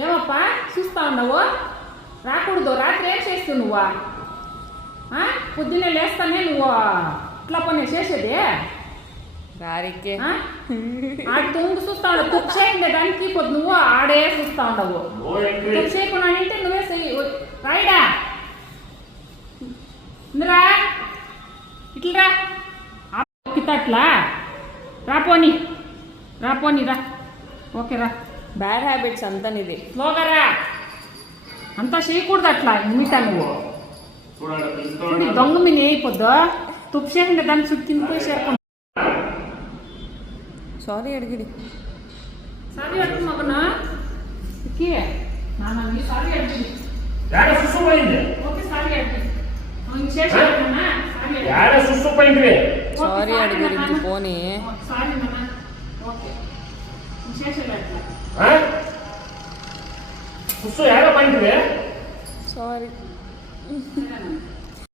ఏమప్పా చూస్తా ఉన్నావు? రాకూడదు. రాత్రి ఏం చేస్తావు నువ్వు? పొద్దున్నే లేస్తానే నువ్వు ఇట్లా పని చేసేది. రారికే ఆడ తొంగు చూస్తా ఉండవు. కుక్ చేయండి దానికి పొద్దు నువ్వు ఆడే చూస్తా ఉండవు. కుక్ చేయకుండా అంటే నువ్వే చెయ్యి. రాయిడా ఇందురా ఇట్లా కితట్లా రాపోని రా. ఓకే రా. బ్యాడ్ హ్యాబిట్స్ అంతా ఇది. స్లోగా రా. అంతా చేయకూడదు అట్లా ఇమిటా నువ్వు. చూడు దొంగ మీద అయిపోద్దు. తుప్పు చేయండి దాన్ని చుట్టింది పోయి చేరుకుంటా. సారీ అడిగిడి. సారీ అడుగు మగనా నాన్న సారీ అడిగింది. ఓకే సారీ అడిగింది. సారీ అడిగిరి పోనీ. సారీ నాన్న. Okay sorry.